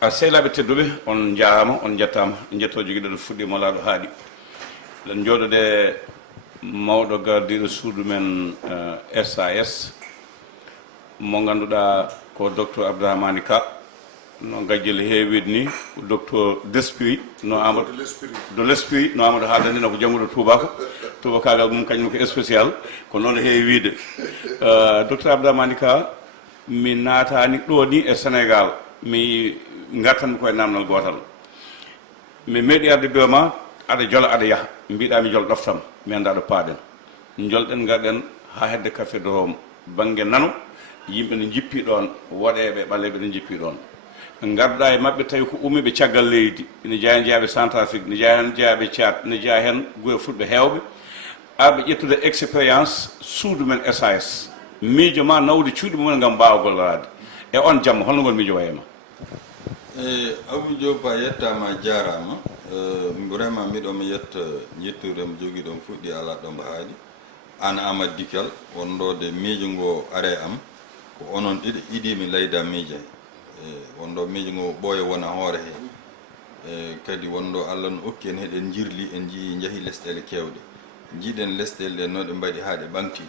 a sehlaaɓe tedduɓe on jaarama on jettama jetto joguiɗo ɗo fuɗɗima laaɗo haaɗi ɗen jooɗode mawɗo gardiɗo suudu men SAS mo ganduɗa ko docteur Abdourahmane Ka no gajjel heewide ni docteur d'esprit no amadou de l'esprit no amadou haaldani no ko jannguɗo tubako tubakagal mum kañum ko spécial ko noon heewide docteur Abdourahmane Ka mi naatani ɗo ni e Sénégal mi gartanmi koye namdal gotal mi meeɗi arde biyoma aɗa jola aɗa yaaha mbiɗa mi jol ɗoftam mi anda ɗo paaɗen jolɗen garɗen ha hedde café de Rome banggue nano yimɓe ne jippi ɗon waɗeɓe ɓaleɓe ne jippi ɗon garɗa e mabɓe tawi ko ummiɓe caggal leydi ne jeeya hen jeeyaɓe Centrafrique ne jeeya hen jeeyaɓe Tchad ne jeeya hen guye fulɓe hewɓe arɓe ƴettude expérience suudu men SAS miijo ma nawde cuuɗi mumen gam mbawa gollorade e on jamma holno gol miijo wayema Abou Diop a yettama jarama vraiment miɗomi yetta jettude mo jogui ɗon fuɗɗi ala ɗo mbo haali an Amad Dikal wonɗo de miijo ngo are am ko onon ɗiɗo iɗimi layda miije wonɗo miijo ngo ɓooya wona hoore he kadi wonɗo Allah no okki en heɗen jirli en jii jaahi lesɗele kewɗe jiiɗen lesɗele ɗe no ɗe mbaɗi ha ɗe ɓamti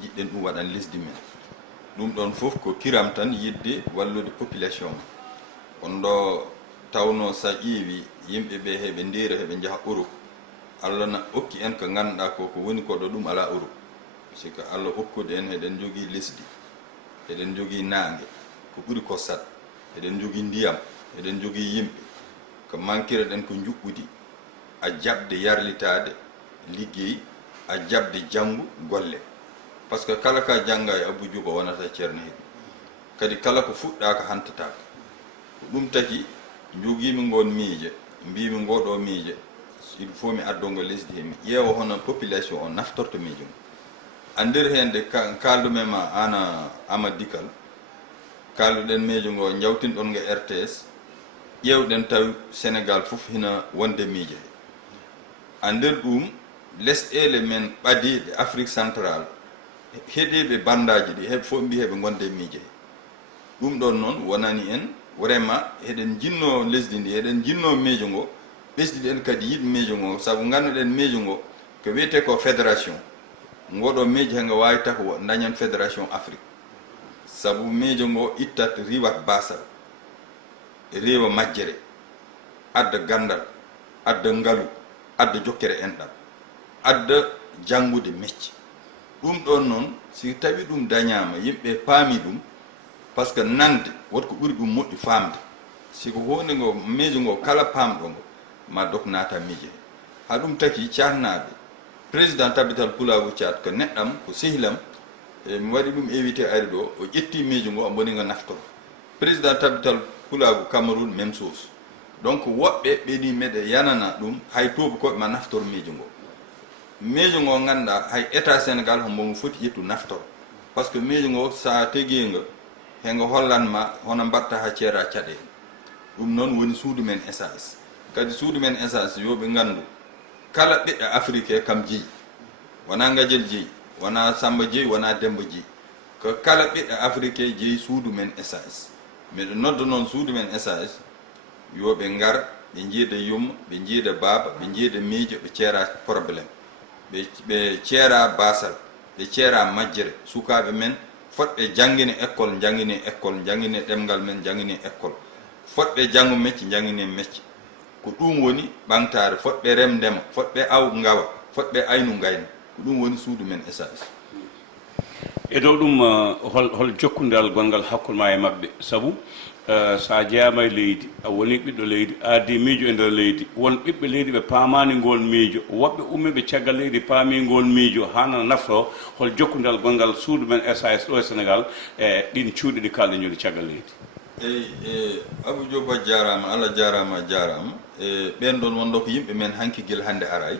jiɗɗen ɗum waɗan lesdi men ɗum ɗon foof ko kiram tan yidde wallude population wonɗo tawno sa ƴeewi yimɓe ɓe heɓe ndera heɓe jaaha Europe Allah na okki en ko ganduɗa ko woni koɗo ɗum ala Europe siko Allah okkude en eɗen jogui lesdi eɗen jogui nangue ko ɓuuri ko sat eɗen jogui ndiyam eɗen jogui yimɓe ko manquire ɗen ko juɓɓudi a jaɓde yarlitade liggey a jaɓde janggu golle par ce que kala ka jangga e Abou Diouba wonata ceerno heeɗi kadi kala ko fuɗɗa ko hantataka ko ɗum taki joguimi ngon miije mbimi ngoɗo miije il faut mi addongo lesdi he mi ƴeewa hono population o naftorto miijo mum a nder hende kaldumen ma ana Amad Dikal kalduɗen miijo ngo jawtinɗon ngo RTS ƴewɗen tawi Sénégal foof hina wonde miije he a nder ɗum lesɗele men ɓadiɗe Afrique centrale heeɗiɓe bandaji ɗi heɓe fof mbi heɓe gonde miije he ɗum ɗon noon wonani en vraiment eɗen jinno lesdi ndi eɗen jinno miijo ngo ɓesdiɗen kadi yiɗ miijo ngo saabu ganduɗen miijo ngo ko wiyete ko fédération ngoɗo miijo he ngo wawi tako dañan fédération Afrique saabu miijo ngo ittat riwat basal rewa majjere adda gandal adda ngalu adda jokkere enɗam adda janggude mecce ɗum ɗon noon si tawi ɗum dañama yimɓe paami ɗum par ce que nande wotko ɓuuri ɗum moƴƴi famde siko hunde ngo miijo ngo kala pamɗo ngo ma dok naata miije ha ɗum taki catnaɓe président tabital pulagu cat ko neɗɗam ko sehlam mi waɗi ɗum évité ari ɗo o ƴetti miijo ngo o boni ngo naftoro président tabital pulagu Cameroun même chose donc woɓɓe ɓeɗi meɗe yanana ɗum hay tooɓe koɓe ma naftoro miijo ngo ganduɗa hay état Sénégal hombomo foti ƴettu naftoro par ce que miijo ngo sa teguiga hengo hollanma hono mbatta ha ceera caɗele ɗum noon woni suudu men SAS kadi suudu men SAS yoɓe gandu kala ɓiɗɗo africain kam jeeyi wona Gadiel jeeyi wona Samba jeeyi wona Demba jeeyi ko kala ɓiɗɗo africain jeeyi suudu men SAS miɗo nodda noon suudu men SAS yoɓe gar ɓe jiida yumma ɓe jiida baaba ɓe jiida miijo ɓe ceera probléme ɓe ceera basal ɓe ceera majjere sukaɓe men fotɓe jangguine école jangguine ɗemgal men jangguine école fotɓe janggo mecce jangguine mecce ko ɗum woni ɓamtare fotɓe rem ndema fotɓe aw ngawa fotɓe aynu gayna ko ɗum woni suudu men SAS e dow ɗum hol jokkodiral gongal hakkude ma e mabɓe saabu sa jeeyama e leydi a woni ɓiɗɗo leydi a addi miijo e nder leydi won ɓiɓɓe leydi ɓe paamani ngol miijo woɓɓe ummiɓe caggal leydi paami ngol miijo hanana naftoro hol jokkodiral gongal suudu men SAS ɗo e Sénégal e ɗin cuuɗi ɗi kalɗe joni caggal leydi eyi Abou Diop a jarama Allah jarama ɓen ɗon wonɗo ko yimɓe men hanki guila hande aray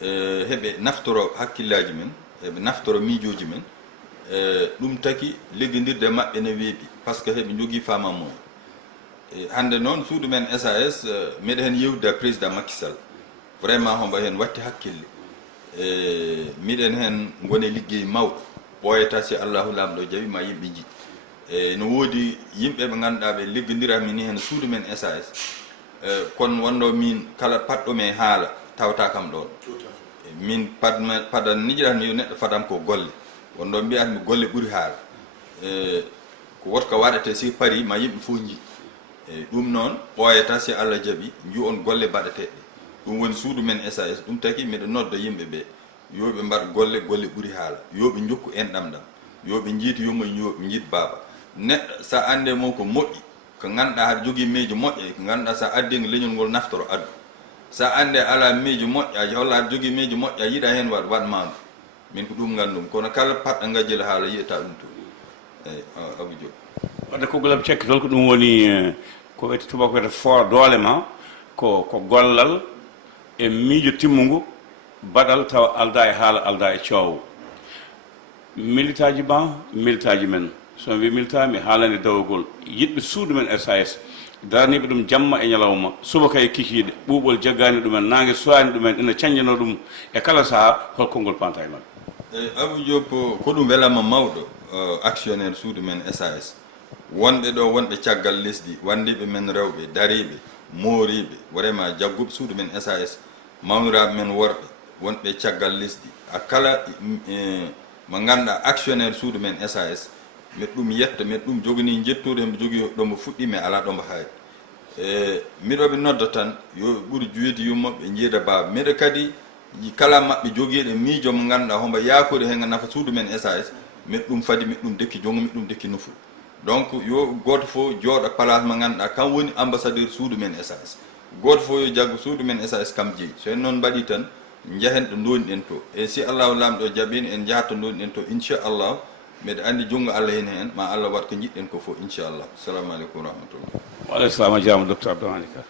heɓe naftoro hakkillaji men heɓe naftoro miijoji men ɗum taki liggodirde maɓɓe ne weeɓi par ce que heɓe jogui famamuya hande noon suudu men SAS miɗa hen yewdude président Macky Sall vraiment hombo hen watti hakkille miɗen hen gone liggey mawɗo ɓoyata si Allahu lamɗo jaaɓi ma yimɓe jii no woodi yimɓe ɓe ngannduɗaa ɓe liggondirami ni hen suudu men SAS kono wonɗo min kala paɗɗo men haala tawta kam ɗon min padan nijiratmi yo neɗɗo fadam ko golle wonɗo mbiyatmi golle ɓuri haala ko wotka waɗete si pari ma yimɓe fof jii ɗum noon ɓooyata si Allah jaɓi mbiyu on golle baɗeteɗe ɗum woni suudu men SAS ɗum taki miɗo nodda yimɓe ɓe yoɓe mbaɗ golle ɓuri haala yoɓe jokku en ɗamɗam yoɓe jiiti yomo yoɓe jiit baaba neɗɗo sa ande mon ko moƴƴi ko ganduɗa haɗa jogui miijo moƴƴe ko ganduɗa sa addingo leñol ngol naftoro addu sa ande ala miijo moƴƴaji holla aɗa jogui miijo moƴƴa yiiɗa hen waɗ maandu min ko ɗum gandum kono kala patɗo gajjel haala yiyata ɗum to eyyi Abou Diop wadde ko gulam cekki toon ko ɗum woni ko wiyete tubako wiyete fort doole ma ko gollal e miijo timmugo baɗal taw alda e haala alda e coowo militaji ma militaji men so wi milita mi haalani dawgol yiɗɓe suudu men SAS daraniɓe ɗum jamma e ñalawma subaka e kikiɗe ɓuuɓol jaggani ɗumen nangue suwani ɗumen ina cañjano ɗum e kala saaha holko ngol panta e mabɓe eyyi Abou Diop ko ɗum welama mawɗo actionnaire suudu men SAS wonɓe ɗo wonɓe caggal lesdi wandiɓe men rewɓe dariɓe mooriɓe vraiment jagguɓe suudu men SAS mawniraɓe men worɓe wonɓe caggal lesdi a kala mo ganduɗa actionnaire suudu men SAS miɗa ɗum yetta miɗa ɗum jogani jettude mbo jogui ɗomo fuɗɗimi ala ɗomo haari miɗoɓe nodda tan yo ɓuuri juyde yummoɓe jiida baaba miɗa kadi kala mabɓe joguiɗo miijo mo ganduɗa hombo yakude hen nafa suudu men SAS miɗa ɗum fadi miɗa ɗum dekki jongo miɗa ɗum dekki nufu donc yo goto fof jooɗo place mo ganduɗa kam woni ambassadeur suudu men SAS goto fof yo jaggo suudu men SAS kam jeeyi so en noon mbaɗi tan jahen ɗo doniɗen to e si allahu lamɗo jaɓini en jahat to doniɗen to inchallahu mbeɗa andi junngo Allah hen ma Allah wat ko jiɗɗen ko fof inchallah assalamu aleykum wa rahmatullah wa aleykum salam a jarama docteur Abdourahmane Ka